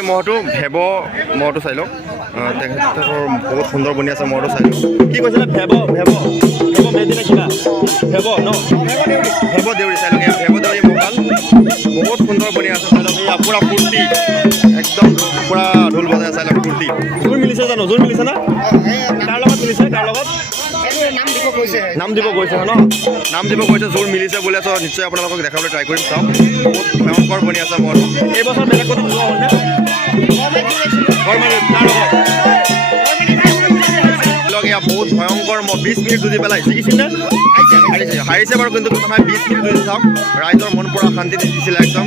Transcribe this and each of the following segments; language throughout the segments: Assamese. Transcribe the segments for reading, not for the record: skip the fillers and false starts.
বগৰীয়াটি মহটো ভেব মহটো চাই লওক তেখেতৰ বহুত সুন্দৰ বনি আছে মহটো চাই লওক কি কৈছিলে ভেব মেজি নে কিনা ভেব ন ভেব দেউৰী চাই লওক ভেব দেউৰী মহাল বহুত সুন্দৰ বনি আছে চাই লওক এয়া পূৰা ফূৰ্তি একদম পূৰা ঢোল বজাই চাই লওক ফূৰ্তি জোৰ মিলিছে জানো জোৰ মিলিছে না কাৰ লগত মিলিছে কাৰ লগত নাম দিব গৈছে ন নাম দিব গৈছে জোৰ মিলিছে বোলে চ নিশ্চয় আপোনালোকক দেখাবলৈ ট্ৰাই কৰিম চাওক বহুত ভয়ংকৰ বনি আছে মহটো এইবছৰ বেলেগ কথা যোৱা হ'লনে বহুত ভয়ংকৰ 20 মিনিট যুঁজি পেলাই জিকিছিল নে হাৰিছে বাৰু কিন্তু 20 মিনিট যুঁজি চাওক ৰাইজৰ মন পৰা শান্তি দিছিলে একদম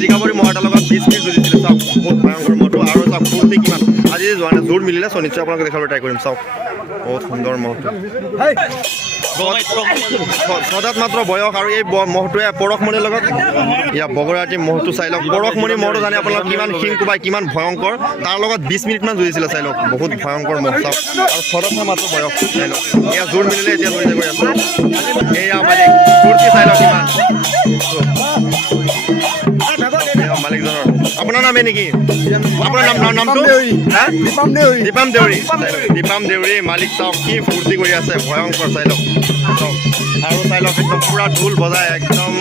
জিকাবৰী মহটাৰ লগত 20 মিনিট যুঁজিছিলে চাওক বহুত ভয়ংকৰ মহটো আৰু চাওক ফূৰ্তি কিমান আজি যোৱা নাই জোৰ মিলিলে চ নিশ্চয় আপোনালোকে দেখাবলৈ ট্ৰাই কৰিম চাওক বহুত সুন্দৰ মহটো ছটাত মাত্ৰ বয়স আৰু এই মহটোৱে পৰশমণিৰ লগত ইয়াৰ বগৰীয়াটি মহটো চাই লওক পৰশমণিৰ মহটো জানে আপোনালোক কিমান শিং কোবাই কিমান ভয়ংকৰ তাৰ লগত 20 মিনিটমান যুঁজিছিলে চাই লওক বহুত ভয়ংকৰ মহ চাওক আৰু ছটাত মাত্ৰ বয়স চাই লওক এয়া জোৰ মিলিলে এতিয়া লৈ গৈ আছে এয়া মানে ফূৰ্তি চাই লওক কিমান মালিকজনৰ আপোনাৰ নামে নেকি আপোনাৰ নামটো দীপাম দেউৰী মালিক চাওক কি ফূৰ্তি কৰি আছে ভয়ংকৰ চাই লওক আৰু চাই লওক একদম পুৰা ঢোল বজাই একদম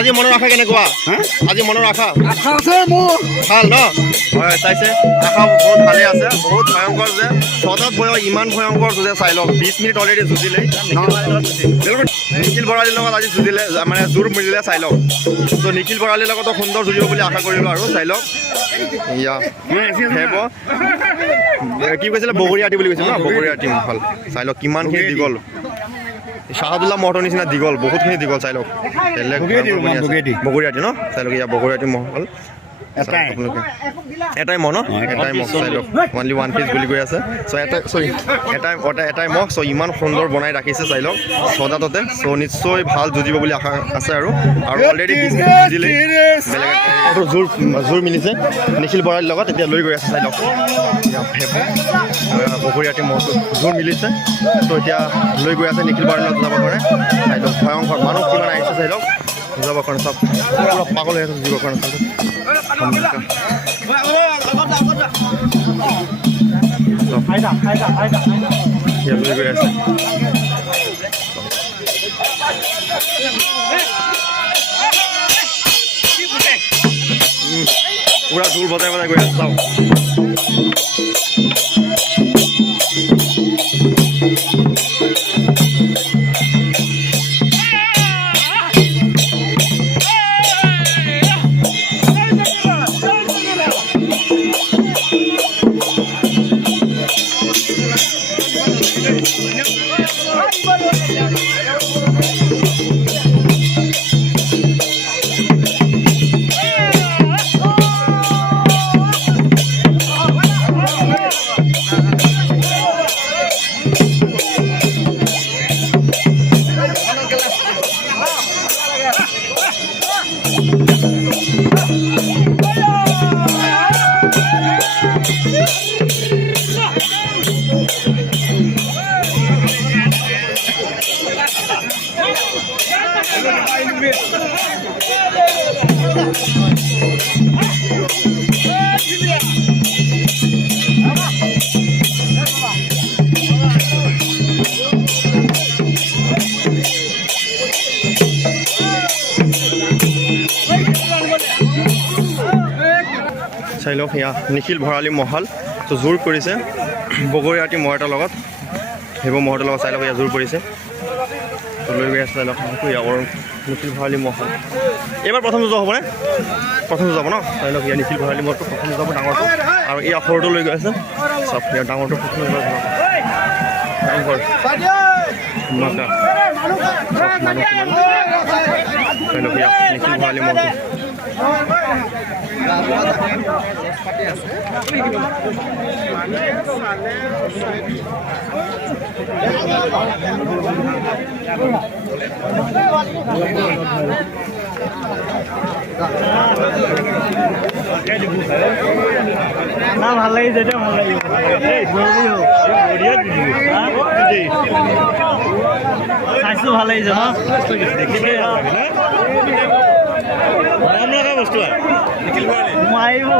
আজি মনৰ আশা কেনেকুৱা আজি মনৰ আশা ভাল ন হয় চাইছে আশা বহুত ভালে আছে বহুত ভয়ংকৰ যে ছটাত বয়স ইমান ভয়ংকৰ যুঁজে চাই লওক 20 মিনিট অলৰেডি যুঁজিলে নিখিল বৰালীৰ লগত আজি যুঁজিলে মানে জোৰ মিলিলে চাই লওক ত' নিখিল বৰালীৰ লগতো সুন্দৰ যুঁজিব বুলি আশা কৰিলোঁ আৰু চাই লওক ইয়া ভেব কি কৈছিলে বগৰীয়াটি বুলি কৈছিল ন বগৰীয়াটি ভাল চাই লওক কিমানখিনি দীঘল শাহাদুল্লাহ মহৰ নিচিনা দীঘল বহুতখিনি দীঘল চাই লওক বেলেগ বগৰীয়াটি ন চাই লওক ইয়া বগৰীয়াটি মহল আপোনালোকে এটাই মহ ন এটাই মহ চাই লওক অনলি 1 পিচ বুলি কৈ আছে চ' এটাই মহ চ' ইমান সুন্দৰ বনাই ৰাখিছে চাই লওক ছটাতে চ' নিশ্চয় ভাল যুঁজিব বুলি আশা আছে আৰু অলৰেডি যুঁজিলে বেলেগ জোৰ মিলিছে নিখিল বৰালীৰ লগত এতিয়া লৈ গৈ আছে চাই লওক বগৰীয়াটি মহটো জোৰ মিলিছে ত' এতিয়া লৈ গৈ আছে নিখিল বৰালীৰ লগত যাব পাৰে চাই লওক ভয়ংকৰ মানুহ কিমান আহিছে চাই লওক যাব কাৰণে চব পুৰা পাগল হৈ আছে যুঁজিবৰ কাৰণে চাই লওক লৈ গৈ আছে পুৰা ঢোল বজাই গৈ আছে চাওক চাই লওক সেয়া নিখিল ভৰালী মহল তো জোৰ কৰিছে বগৰীয়াটি মহ এটাৰ লগত সেইবোৰ মহটোৰ লগত চাই লওক এয়া জোৰ কৰিছে তো লৈ গৈ আছে চাই লওক ইয়াৰ নিখিল ভৰালী মহল এইবাৰ প্ৰথম যুঁজ হ'বনে প্ৰথম যুঁজ যাব ন চাই লওক ইয়াৰ নিখিল ভৰালী মহলটো প্ৰথম যাব ডাঙৰটো আৰু এই সৰুটো লৈ গৈ আছে চব ইয়াৰ ডাঙৰটো প্ৰথম চাই লওক ইয়াৰ নিখিল ভৰালী মহলটো না ভাল লাগিছে এটা ভাল লাগিব স্বাস্থ্য ভাল লাগিছে না বস্তু হয় মাৰিব